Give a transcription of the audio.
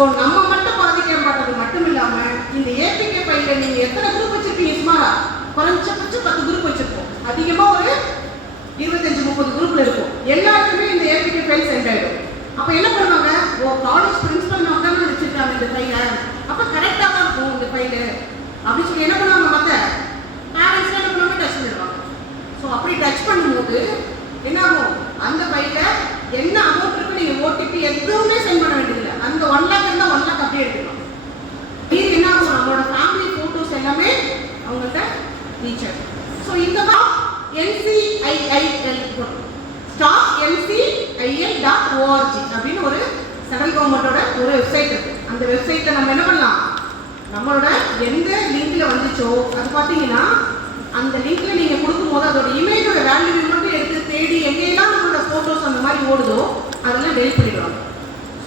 So நம்ம மட்டும் பாதிக்கப்பட்டது மட்டும் இல்லாமல் இந்த ஏபிகே ஃபைலில் நீங்கள் எத்தனை குரூப் வச்சுருப்பீங்க? சுமாரா குறைஞ்சபட்சம் 10 குரூப் வச்சுருப்போம். அதிகமாக ஒரு 25-30 குரூப்பில் இருக்கும். எல்லாருக்குமே இந்த ஏபிகே ஃபைல் சென்ட் ஆகிடும். அப்போ என்ன பண்ணுவாங்க? காலேஜ் பிரின்சிபல் நம்ம தானே வச்சுருக்காங்க இந்த ஃபைலை, அப்போ கரெக்டாக தான் இருக்கும் இந்த ஃபைலு அப்படின்னு சொல்லி என்ன பண்ணுவாங்க? மற்ற பேரண்ட்ஸ்லாம் என்ன பண்ணுவாங்க? டச் பண்ணிடுவாங்க. ஸோ அப்படி டச் பண்ணும்போது என்ன ஆகும்? அந்த ஃபைலில் என்ன அமௌண்ட் இருக்கு, நீங்கள் ஓடிபி எதுவுமே சென்ட் பண்ண வேண்டியதில்லை. அந்த 1 lakh இருந்தால் 1 lakh அப்படியே எடுத்துக்கலாம். இது என்ன ஆகும்? நம்மளோட ஃபேமிலி ஃபோட்டோஸ் எல்லாமே அவங்கள்ட்ட ரீச் ஆகும். ஸோ இந்த stopncil.org அப்படின்னு ஒரு சென்ட்ரல் கவர்மெண்டோட ஒரு வெப்சைட் இருக்கு. அந்த வெப்சைட்ல நம்ம என்ன பண்ணலாம்? நம்மளோட எந்த லிங்க்ல வந்துச்சோ அது பார்த்தீங்கன்னா அந்த லிங்க்ல நீங்க கொடுக்கும்போது அதோட இமேஜோட வேல்யூ மட்டும் எடுத்து தேடி எங்கெல்லாம் நம்மளோட போட்டோஸ் அந்த மாதிரி ஓடுதோ அதெல்லாம் டெலிட் பண்ணிடுவாங்க.